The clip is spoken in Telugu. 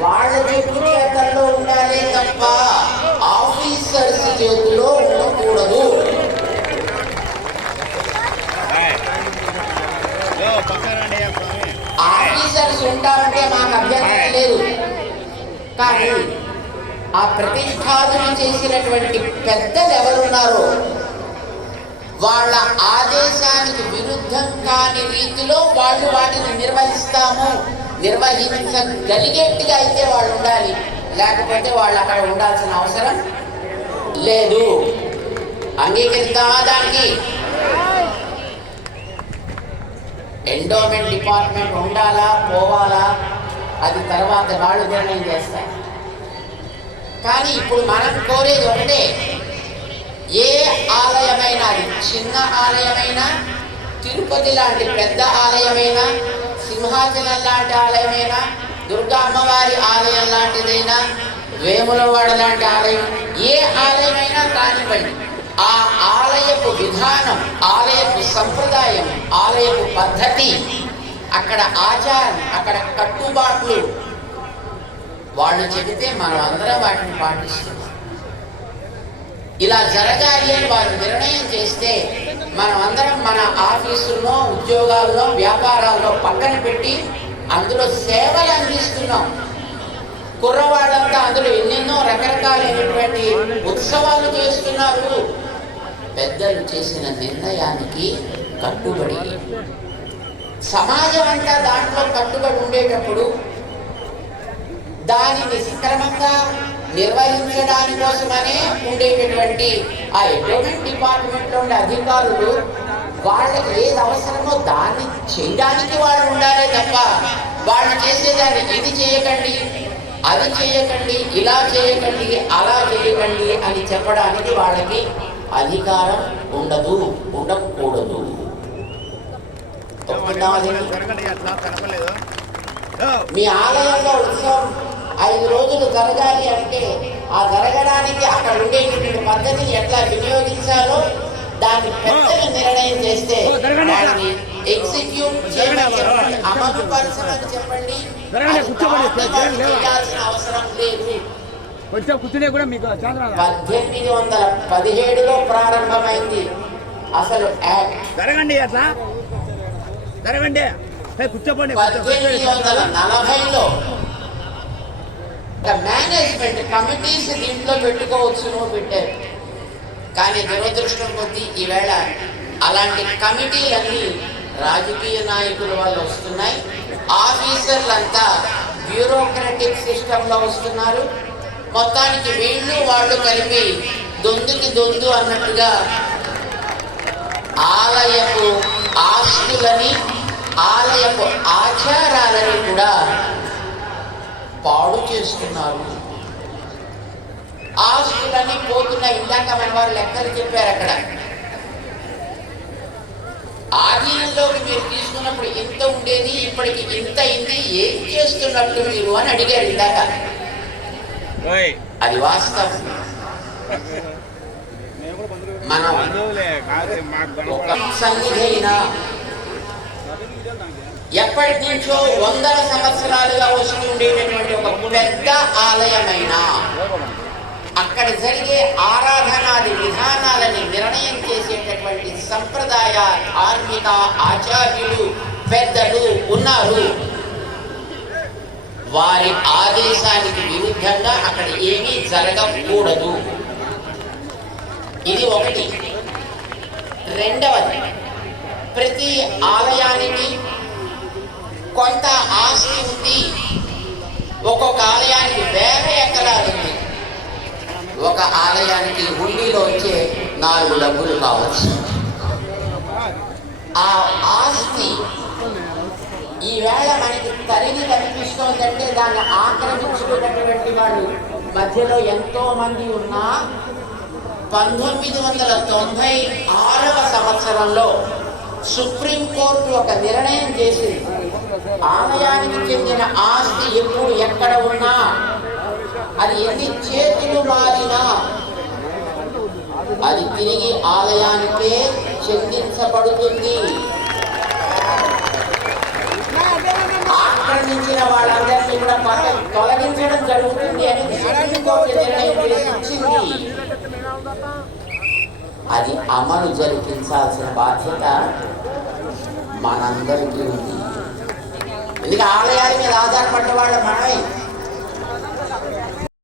వాళ్ళ చేతుల్లో ఉండాలే తప్ప ఆఫీసర్స్ చేతిలో ఉండకూడదు. ఆఫీసర్స్ ఉంటారంటే మాకు అభ్యంతరం లేదు. కానీ ఆ ప్రతిష్టాదన చేసినటువంటి పెద్దలు ఎవరున్నారో వాళ్ళ ఆదేశానికి విరుద్ధం కాని రీతిలో వాళ్ళు వాటిని నిర్వహిస్తాము. నిర్వహించగలిగేట్టుగా అయితే వాళ్ళు ఉండాలి. లేకపోతే వాళ్ళు అక్కడ ఉండాల్సిన అవసరం లేదు. అంగీకరిద్దామా దానికి? ఎండోమెంట్ డిపార్ట్మెంట్ ఉండాలా పోవాలా? అది తర్వాత వాళ్ళు నిర్ణయం చేస్తారు. కానీ ఇప్పుడు మనం కోరేది ఒకటే ఏ ఆలయమైనా అది చిన్న ఆలయమైనా తిరుపతి లాంటి పెద్ద ఆలయమైనా సింహాచలం లాంటి ఆలయమైనా? దుర్గా అమ్మవారి ఆలయం లాంటిదైనా? వేములవాడ లాంటి ఆలయం? ఏ ఆలయమైనా కానివ్వండి. ఆ ఆలయపు విధానం ఆలయపు సంప్రదాయం ఆలయపు పద్ధతి అక్కడ ఆచారం అక్కడ కట్టుబాట్లు. వాళ్ళు చెబితే మనం అందరం వాటిని పాటిస్తున్నాం. ఇలా జరగాలి అని వారు నిర్ణయం చేస్తే మనం అందరం మన ఆఫీసుల్లో ఉద్యోగాల్లో వ్యాపారాల్లో పక్కన పెట్టి అందులో సేవలు అందిస్తున్నాం. కుర్రవాళ్ళంతా అందులో ఎన్నెన్నో రకరకాలైనటువంటి ఉత్సవాలు చేస్తున్నారు. పెద్దలు చేసిన నిర్ణయానికి కట్టుబడి. సమాజం అంతా దాంట్లో కట్టుబడి ఉండేటప్పుడు దానిని సక్రమంగా నిర్వహించడాని కోసమనే ఉండేటటువంటి ఆ ఎండోమెంట్ డిపార్ట్మెంట్ చేయడానికి వాళ్ళు ఉండాలే తప్ప వాళ్ళు చేసేదాన్ని ఇది చేయకండి అది చేయకండి ఇలా చేయకండి అలా చేయకండి అని చెప్పడానికి వాళ్ళకి అధికారం ఉండదు ఉండకూడదు. మీ ఆలయంలో ఉత్సవం ఐదు రోజులు జరగాలి అంటే ఆ జరగడానికి అక్కడ ఉండేటటువంటి పద్ధతిని ఎట్లా వినియోగించాలో దాన్ని పెద్దలు నిర్ణయం చేస్తే దాన్ని ఎగ్జిక్యూట్ చేయమని చెప్పండి. అమలు పరచమని చెప్పండి. జరగండి, అది కూర్చోబడి, తాత్వికంగా లేవా? చేయాల్సిన అవసరం లేదు. కొంచెం కూర్చునే కూడా మీకు పద్దెనిమిది వందల పదిహేడులో ప్రారంభమైంది. అసలు జరగండి అట్లా? జరగండి. కూర్చోపోండి పద్దెనిమిది వందల నలభైలో మేనేజ్మెంట్ కమిటీస్ దీంట్లో పెట్టుకోవచ్చును పెట్టారు. కానీ దురదృష్టం కొద్దీ ఈవేళ అలాంటి కమిటీలన్నీ రాజకీయ నాయకుల వాళ్ళు వస్తున్నాయి. ఆఫీసర్లంతా బ్యూరోక్రటిక్ సిస్టంలో వస్తున్నారు. మొత్తానికి వీళ్ళు వాళ్ళు కలిపి దొందుకి దొందు అన్నట్టుగా ఆలయపు ఆస్తులని ఆలయపు ఆచారాలని కూడా పాడు చేస్తున్నారు. ఆస్తులన్నీ పోతున్నాయి ఇందాక మన వారు లెక్కలు చెప్పారు అక్కడ ఆధీనంలోకి మీరు తీసుకున్నప్పుడు ఇంత ఉండేది ఇప్పటికి ఇంత అయింది ఏం చేస్తున్నట్టు మీరు అని అడిగారు ఇందాక. అది వాస్తవం. మనం ఎప్పటి నుంచో వందల సంవత్సరాలుగా వస్తూ ఉండేటటువంటి ఒక పెద్ద ఆలయమైన అక్కడ జరిగే ఆరాధనాది విధానాలని నిర్ణయం చేసేటటువంటి సంప్రదాయ ధార్మిక ఆచార్యులు పెద్దలు ఉన్నారు. వారి ఆదేశానికి విరుద్ధంగా అక్కడ ఏమీ జరగకూడదు. ఇది ఒకటి. రెండవది ప్రతి ఆలయానికి కొంత ఆస్తి ఉంది. ఒక్కొక్క ఆలయానికి ఒక ఆలయానికి హుండీలో వచ్చే నాలుగు డబ్బులు కావచ్చు. ఆ ఆస్తి ఈవేళ మనకి తరిగి కనిపిస్తోందంటే దాన్ని ఆక్రమించుకున్నటువంటి వాళ్ళు మధ్యలో ఎంతో మంది ఉన్నా పంతొమ్మిది వందల తొంభై ఆరవ సంవత్సరంలో సుప్రీంకోర్టు ఒక నిర్ణయం చేసింది. ఆలయానికి చెందిన ఆస్తి ఎప్పుడు ఎక్కడ ఉన్నా అది ఎన్ని చే అది తిరిగి ఆలయానికే చెందించబడుతుంది ఆక్రమించిన వాళ్ళందరినీ కూడా పక్క తొలగించడం జరుగుతుంది అని సుప్రీంకోర్టు నిర్ణయం చేసి అది అమలు జరిపించాల్సిన బాధ్యత మనందరికీ ఉంది. ఎందుకంటే ఆలయాల మీద ఆధారపడ్డ వాళ్ళ మనమే.